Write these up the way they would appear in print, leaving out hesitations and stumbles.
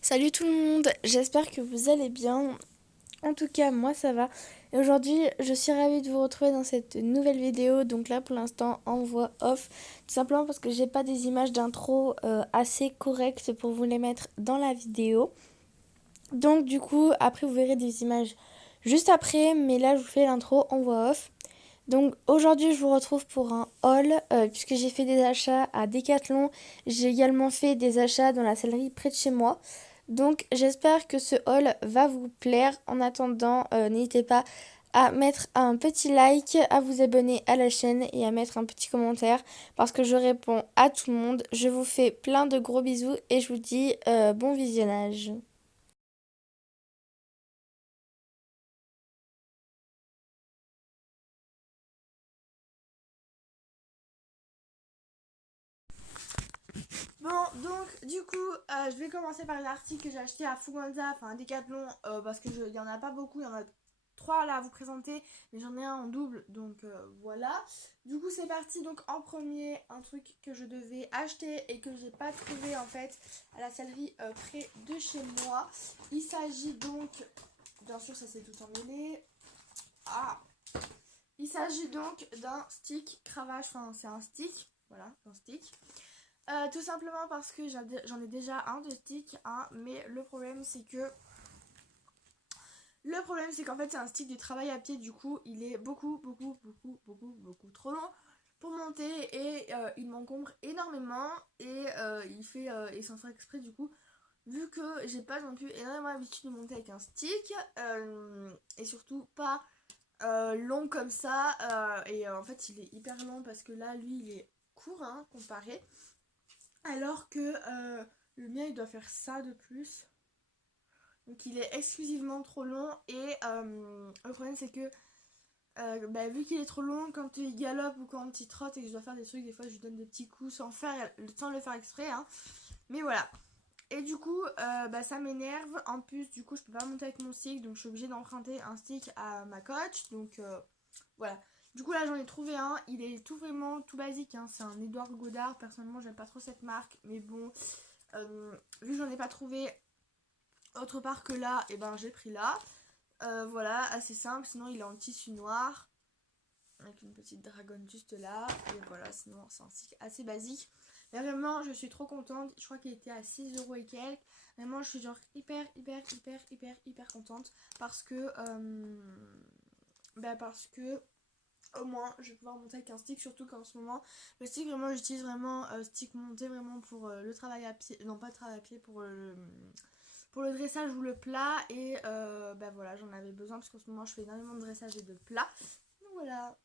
Salut tout le monde, j'espère que vous allez bien. En tout cas, moi ça va. Et aujourd'hui, je suis ravie de vous retrouver dans cette nouvelle vidéo. Donc là, pour l'instant, en voix off. Tout simplement parce que j'ai pas des images d'intro assez correctes pour vous les mettre dans la vidéo. Donc du coup, après, vous verrez des images juste après. Mais là, je vous fais l'intro en voix off. Donc aujourd'hui, je vous retrouve pour un haul puisque j'ai fait des achats à Decathlon. J'ai également fait des achats dans la sellerie près de chez moi. Donc j'espère que ce haul va vous plaire. En attendant, n'hésitez pas à mettre un petit like, à vous abonner à la chaîne et à mettre un petit commentaire parce que je réponds à tout le monde. Je vous fais plein de gros bisous et je vous dis bon visionnage. Bon, donc, du coup, je vais commencer par les articles que j'ai achetés à Fuganza, enfin à Decathlon, parce que il y en a pas beaucoup, il y en a trois là à vous présenter, mais j'en ai un en double, donc voilà. Du coup, c'est parti. Donc, en premier, un truc que je devais acheter et que j'ai pas trouvé en fait à la sellerie près de chez moi. Il s'agit donc, bien sûr, ça c'est tout emmêlé. Ah, il s'agit donc d'un stick cravache, enfin, c'est un stick, voilà, un stick. Tout simplement parce que j'en ai déjà un de stick, hein, mais le problème c'est qu'en fait c'est un stick de travail à pied, du coup il est beaucoup trop long pour monter et il m'encombre énormément et et sans faire exprès du coup, vu que j'ai pas non plus énormément l'habitude de monter avec un stick et surtout pas long comme ça et en fait il est hyper long parce que là lui il est court, hein, comparé. Alors que le mien il doit faire ça de plus. Donc il est exclusivement trop long et le problème c'est que vu qu'il est trop long, quand il galope ou quand il trotte et que je dois faire des trucs, des fois je lui donne des petits coups sans le faire exprès, hein. Mais voilà. Et du coup ça m'énerve. En plus du coup je peux pas monter avec mon stick, donc je suis obligée d'emprunter un stick à ma coach. Donc voilà. Du coup là j'en ai trouvé un, il est tout vraiment tout basique, hein. C'est un Edouard Godard, personnellement j'aime pas trop cette marque, mais bon, vu que j'en ai pas trouvé autre part que là, et ben j'ai pris là. Voilà, assez simple, sinon il est en tissu noir, avec une petite dragonne juste là, et voilà, sinon c'est un stick assez basique. Mais vraiment, je suis trop contente, je crois qu'il était à 6 € et quelques. Vraiment, je suis genre hyper contente parce que, parce que au moins je vais pouvoir monter avec un stick, surtout qu'en ce moment le stick vraiment j'utilise vraiment stick monté vraiment pour le travail à pied, non pas le travail à pied, pour le dressage ou le plat et voilà, j'en avais besoin parce qu'en ce moment je fais énormément de dressage et de plat, donc voilà.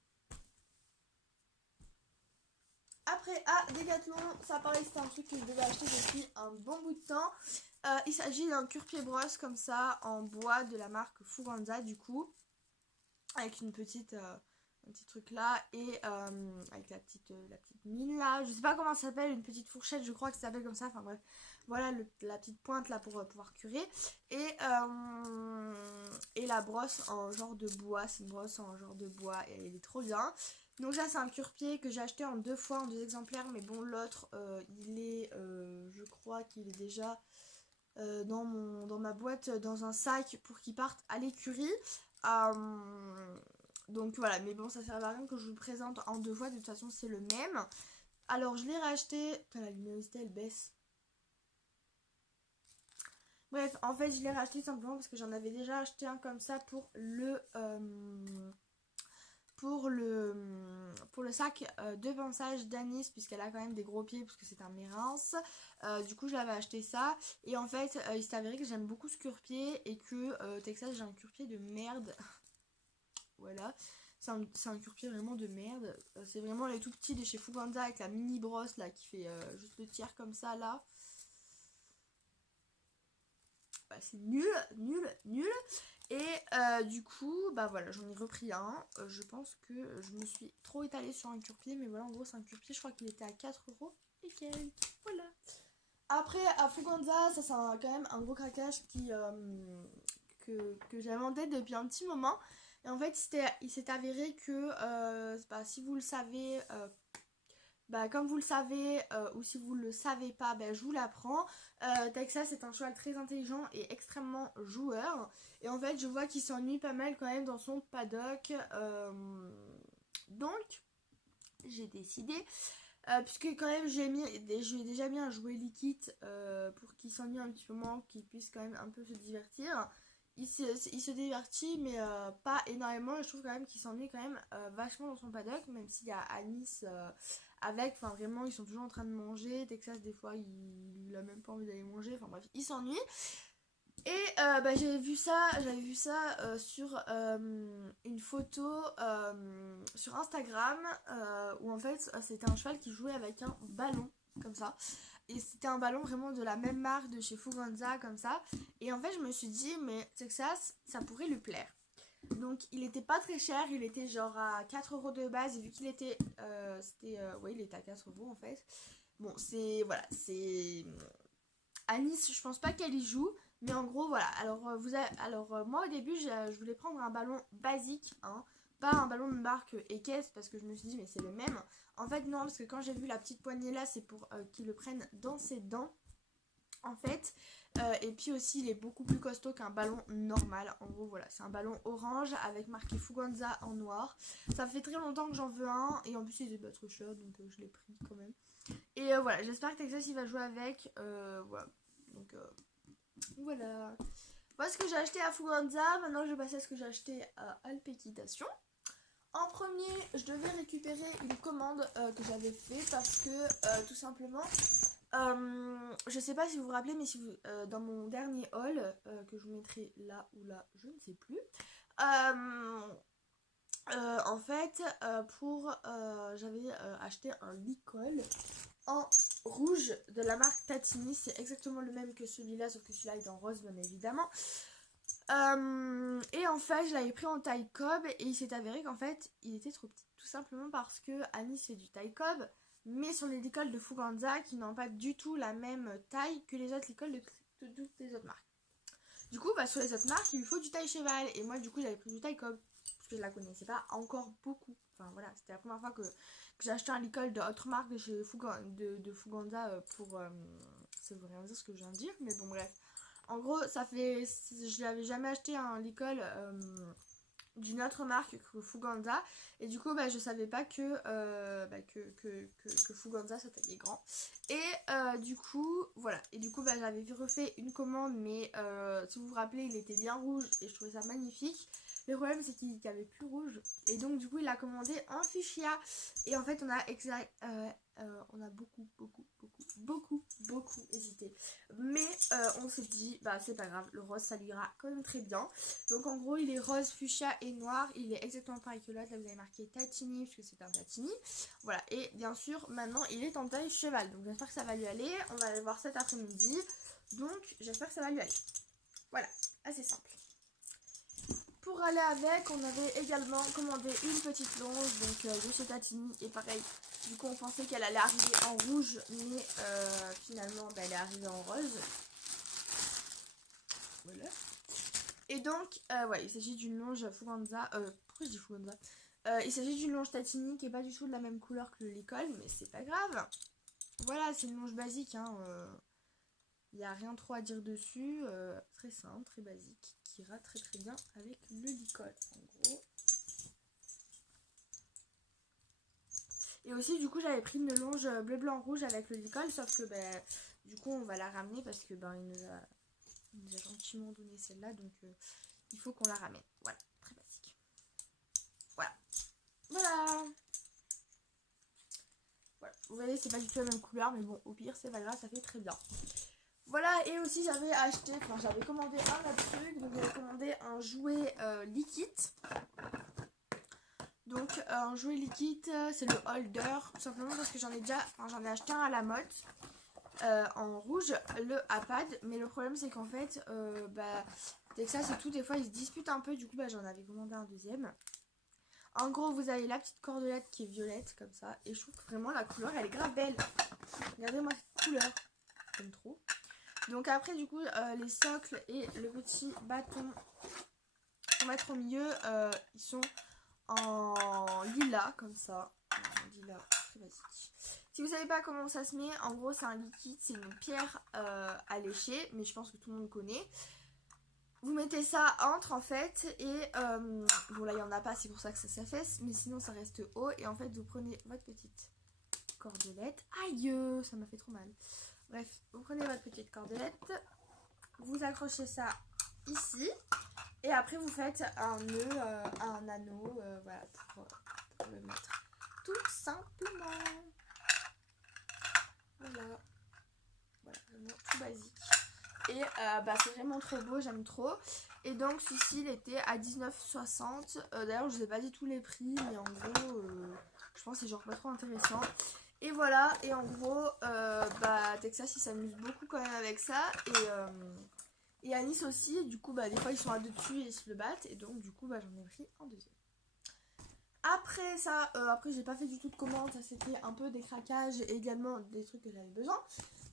Après, Decathlon, ça pareil, c'était un truc que je devais acheter depuis un bon bout de temps. Il s'agit d'un cure-pied brosse comme ça en bois de la marque Fuganza, du coup avec un petit truc là et avec la petite mine là, je sais pas comment ça s'appelle, une petite fourchette, je crois que ça s'appelle comme ça, enfin bref, voilà la petite pointe là pour pouvoir curer et la brosse en genre de bois, c'est une brosse en genre de bois et elle est trop bien. Donc là c'est un cure-pied que j'ai acheté en deux fois, en deux exemplaires, mais bon l'autre je crois qu'il est déjà dans ma boîte, dans un sac pour qu'il parte à l'écurie. Euh, donc voilà, mais bon, ça sert à rien que je vous le présente en deux fois, de toute façon c'est le même. Alors je l'ai racheté. Putain, la luminosité elle baisse. Bref, en fait, je l'ai racheté simplement parce que j'en avais déjà acheté un comme ça pour le sac de pinçage d'Anis, puisqu'elle a quand même des gros pieds, puisque c'est un Mérins. Du coup, je l'avais acheté ça. Et en fait, il s'est avéré que j'aime beaucoup ce cure-pied et que Texas, j'ai un cure-pied de merde. Voilà. C'est un cure-pied vraiment de merde. C'est vraiment les tout petits de chez Fuganza avec la mini brosse là qui fait juste le tiers comme ça là. Bah, c'est nul, nul, nul. Et du coup, bah voilà, j'en ai repris un. Je pense que je me suis trop étalée sur un cure-pied, mais voilà, en gros, c'est un cure-pied. Je crois qu'il était à 4 € et quelques. Voilà. Après, à Fuganza, ça c'est quand même un gros craquage que j'avais en tête depuis un petit moment. Et en fait, il s'est avéré que, si vous le savez, bah, comme vous le savez, ou si vous le savez pas, bah, je vous l'apprends. Texas est un cheval très intelligent et extrêmement joueur. Et en fait, je vois qu'il s'ennuie pas mal quand même dans son paddock. Donc, j'ai décidé, puisque quand même je lui ai déjà mis un jouet liquide pour qu'il s'ennuie un petit peu moins, qu'il puisse quand même un peu se divertir. Il se divertit, mais pas énormément. Je trouve quand même qu'il s'ennuie quand même vachement dans son paddock, même s'il y a Anis avec. Enfin, vraiment, ils sont toujours en train de manger. Texas, des fois, il a même pas envie d'aller manger. Enfin, bref, il s'ennuie. Et bah, j'avais vu ça sur une photo sur Instagram où en fait c'était un cheval qui jouait avec un ballon comme ça. Et c'était un ballon vraiment de la même marque de chez Fuganza comme ça. Et en fait je me suis dit mais Texas ça pourrait lui plaire. Donc il était pas très cher, il était genre à 4 € de base et vu qu'il était, ouais il était à 4 € en fait. Bon c'est, voilà, c'est à Nice, je pense pas qu'elle y joue, mais en gros, voilà. Alors, moi au début, je voulais prendre un ballon basique, hein, pas un ballon de marque Ekes, parce que je me suis dit, mais c'est le même. En fait, non, parce que quand j'ai vu la petite poignée là, c'est pour qu'il le prenne dans ses dents, en fait. Et puis aussi, il est beaucoup plus costaud qu'un ballon normal. En gros, voilà, c'est un ballon orange avec marqué Fuganza en noir. Ça fait très longtemps que j'en veux un, et en plus, il est pas trop cher, donc je l'ai pris quand même. Et voilà, j'espère que Texas il va jouer avec. Voilà. Donc voilà. Voilà ce que j'ai acheté à Fuganza. Maintenant je vais passer à ce que j'ai acheté à Alpe Equitation. En premier, je devais récupérer une commande que j'avais fait parce que tout simplement, je sais pas si vous vous rappelez, mais si vous, dans mon dernier haul, que je vous mettrai là ou là, je ne sais plus. En fait, j'avais acheté un licol en rouge de la marque Tatini. C'est exactement le même que celui-là, sauf que celui-là est en rose, bien évidemment. Et en fait, je l'avais pris en taille cob et il s'est avéré qu'en fait, il était trop petit. Tout simplement parce que Anis fait du taille cob, mais sur les licols de Fuganza qui n'ont pas du tout la même taille que les autres licols de toutes les autres marques. Du coup, bah, sur les autres marques, il lui faut du taille cheval. Et moi, du coup, j'avais pris du taille cob parce que je la connaissais pas encore beaucoup. Enfin voilà, c'était la première fois que j'ai acheté un licol de autre marque de chez Fuganza pour. Ça veut rien dire ce que je viens de dire, mais bon, bref. En gros, je n'avais jamais acheté un licol d'une autre marque que Fuganza. Et du coup, bah, je savais pas que Fuganza ça taillait grand. Et du coup, voilà. Et du coup, bah, j'avais refait une commande, mais si vous vous rappelez, il était bien rouge et je trouvais ça magnifique. Le problème, c'est qu'il n'y avait plus rouge. Et donc, du coup, il a commandé en fuchsia. Et en fait, on a beaucoup hésité. Mais on s'est dit, bah, c'est pas grave, le rose, ça lui ira quand même très bien. Donc, en gros, il est rose, fuchsia et noir. Il est exactement pareil que l'autre. Là, vous avez marqué Tatini, puisque c'est un Tatini. Voilà. Et bien sûr, maintenant, il est en taille cheval. Donc, j'espère que ça va lui aller. On va aller voir cet après-midi. Donc, j'espère que ça va lui aller. Voilà, assez simple. Pour aller avec, on avait également commandé une petite longe de chez Tatini. Et pareil, du coup on pensait qu'elle allait arriver en rouge, mais finalement bah, elle est arrivée en rose. Voilà. Et donc, ouais, il s'agit d'une longe Fuganza. Pourquoi je dis Fuganza? Il s'agit d'une longe Tatini qui est pas du tout de la même couleur que le licol, mais c'est pas grave. Voilà, c'est une longe basique, hein. Il n'y a rien trop à dire dessus. Très simple, très basique, qui ira très très bien avec le licol, en gros. Et aussi, du coup, j'avais pris une longe bleu, blanc, rouge avec le licol, sauf que, ben, du coup, on va la ramener parce que, ben, il nous a gentiment donné celle-là, donc il faut qu'on la ramène. Voilà, très basique. Voilà. Voilà. Voilà. Vous voyez, c'est pas du tout la même couleur, mais bon, au pire, c'est pas grave, ça fait très bien. Voilà, et aussi j'avais commandé un autre truc, donc j'avais commandé un jouet liquide. Donc un jouet liquide, c'est le holder, tout simplement parce que j'en ai acheté un à la mode en rouge, le iPad, mais le problème c'est qu'en fait, Texas et tout, des fois ils se disputent un peu, du coup j'en avais commandé un deuxième. En gros, vous avez la petite cordelette qui est violette comme ça, et je trouve que vraiment la couleur elle est grave belle. Regardez-moi cette couleur, j'aime trop. Donc après du coup les socles et le petit bâton pour mettre au milieu, ils sont en lilas comme ça. En lilas très basique. Si vous savez pas comment ça se met, en gros c'est un liquide, c'est une pierre à lécher, mais je pense que tout le monde connaît. Vous mettez ça entre en fait et bon là il y en a pas, c'est pour ça que ça s'affaisse, mais sinon ça reste haut et en fait vous prenez votre petite cordelette. Aïe, ça m'a fait trop mal. Bref, vous prenez votre petite cordelette, vous accrochez ça ici et après vous faites un nœud, un anneau, voilà pour le mettre tout simplement. Voilà, vraiment tout basique. Et c'est vraiment trop beau, j'aime trop. Et donc celui-ci il était à 19,60. D'ailleurs je vous ai pas dit tous les prix, mais en gros je pense que c'est genre pas trop intéressant. Et voilà, et en gros Texas il s'amuse beaucoup quand même avec ça. Et à Nice aussi, du coup des fois ils sont à deux dessus et ils se le battent. Et donc du coup j'en ai pris un deuxième. Après ça, après j'ai pas fait du tout de commande, ça c'était un peu des craquages et également des trucs que j'avais besoin.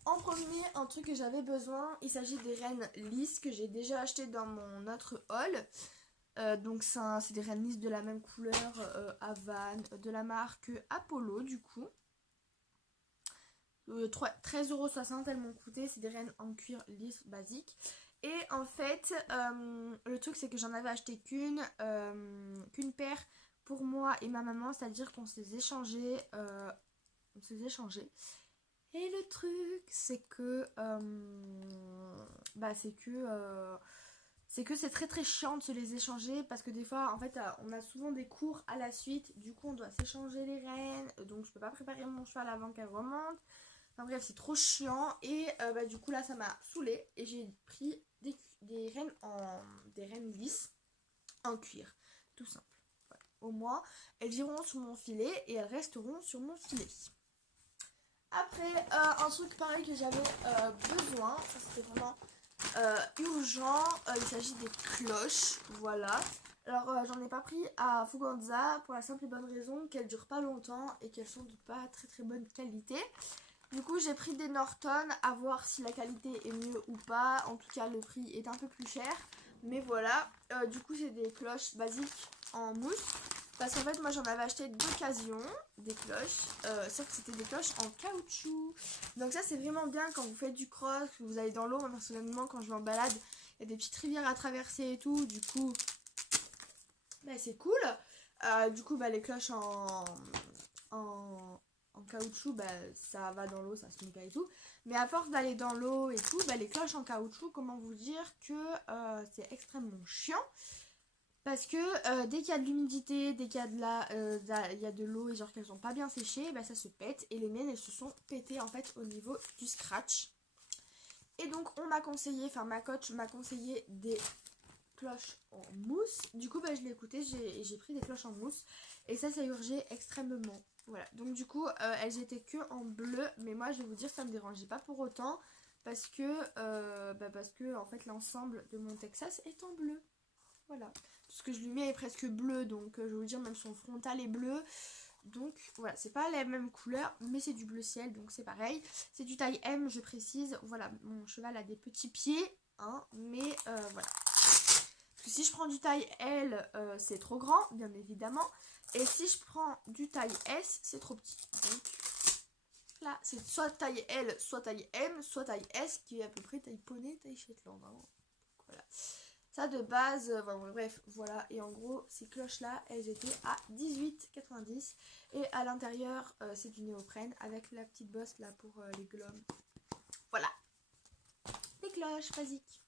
En premier, un truc que j'avais besoin, il s'agit des rennes lisses que j'ai déjà acheté dans mon autre haul. Donc c'est des rennes lisses de la même couleur, Havane, de la marque Apollo du coup. 13,60 € elles m'ont coûté, c'est des rennes en cuir lisse basique. Et en fait, le truc c'est que j'en avais acheté qu'une paire pour moi et ma maman, c'est-à-dire qu'on s'est échangé. Et le truc c'est que c'est très très chiant de se les échanger parce que des fois en fait on a souvent des cours à la suite, du coup on doit s'échanger les rênes, donc je peux pas préparer mon cheval avant qu'elle remonte. Enfin bref, c'est trop chiant et du coup là ça m'a saoulée et j'ai pris des rennes lisses en cuir, tout simple. Voilà. Au moins elles iront sur mon filet et elles resteront sur mon filet. Après, un truc pareil que j'avais besoin, ça c'était vraiment urgent, il s'agit des cloches, voilà. Alors j'en ai pas pris à Fuganza pour la simple et bonne raison qu'elles durent pas longtemps et qu'elles sont de pas très très bonne qualité. Du coup j'ai pris des Norton, à voir si la qualité est mieux ou pas, en tout cas le prix est un peu plus cher. Mais voilà, du coup c'est des cloches basiques en mousse. Parce qu'en fait moi j'en avais acheté d'occasion des cloches, sauf que c'était des cloches en caoutchouc. Donc ça c'est vraiment bien quand vous faites du cross, que vous allez dans l'eau. Moi personnellement quand je vais en balade, il y a des petites rivières à traverser et tout, du coup c'est cool. Du coup les cloches en caoutchouc, ça va dans l'eau, ça se mouille et tout. Mais à force d'aller dans l'eau et tout, les cloches en caoutchouc, comment vous dire que c'est extrêmement chiant. Parce que dès qu'il y a de l'humidité, dès qu'il y a de l'eau et genre qu'elles sont pas bien séchées, ça se pète. Et les miennes elles se sont pétées en fait au niveau du scratch. Et donc on m'a conseillé, enfin ma coach m'a conseillé des cloches en mousse. Du coup je l'ai écouté, j'ai pris des cloches en mousse. Et ça urgeait extrêmement. Voilà, donc du coup elles étaient que en bleu. Mais moi je vais vous dire ça me dérangeait pas pour autant. Parce que en fait l'ensemble de mon Texas est en bleu. Voilà. Tout ce que je lui mets est presque bleu, donc je vais vous dire même son frontal est bleu. Donc voilà, c'est pas la même couleur, mais c'est du bleu ciel, donc c'est pareil. C'est du taille M, je précise. Voilà, mon cheval a des petits pieds, hein, mais voilà. Parce que si je prends du taille L, c'est trop grand, bien évidemment. Et si je prends du taille S, c'est trop petit. Donc là, c'est soit taille L, soit taille M, soit taille S, qui est à peu près taille poney, taille Shetland. Hein. Voilà. Ça de base, bref, voilà. Et en gros, ces cloches-là, elles étaient à 18,90 €. Et à l'intérieur, c'est du néoprène avec la petite bosse là pour les glommes. Voilà. Les cloches, basiques.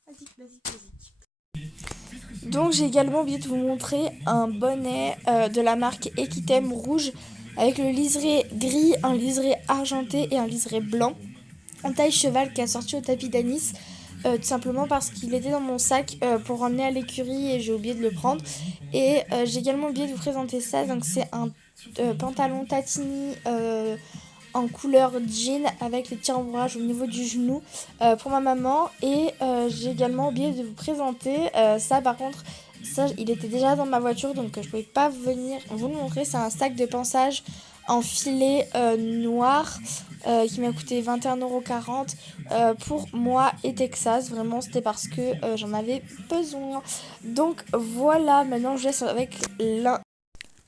Donc j'ai également oublié de vous montrer un bonnet de la marque Equitem rouge avec le liseré gris, un liseré argenté et un liseré blanc en taille cheval qui a sorti au tapis d'Anis. Tout simplement parce qu'il était dans mon sac pour emmener à l'écurie et j'ai oublié de le prendre. Et j'ai également oublié de vous présenter ça. Donc c'est un pantalon Tatini en couleur jean avec les petits rembourrages au niveau du genou pour ma maman. Et j'ai également oublié de vous présenter ça. Par contre, ça il était déjà dans ma voiture donc je pouvais pas venir vous le montrer. C'est un sac de pansage en filet noir qui m'a coûté 21,40 € pour moi et Texas. Vraiment c'était parce que j'en avais besoin. Donc voilà, maintenant je laisse avec l'un.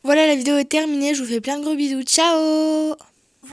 Voilà, la vidéo est terminée, je vous fais plein de gros bisous, ciao.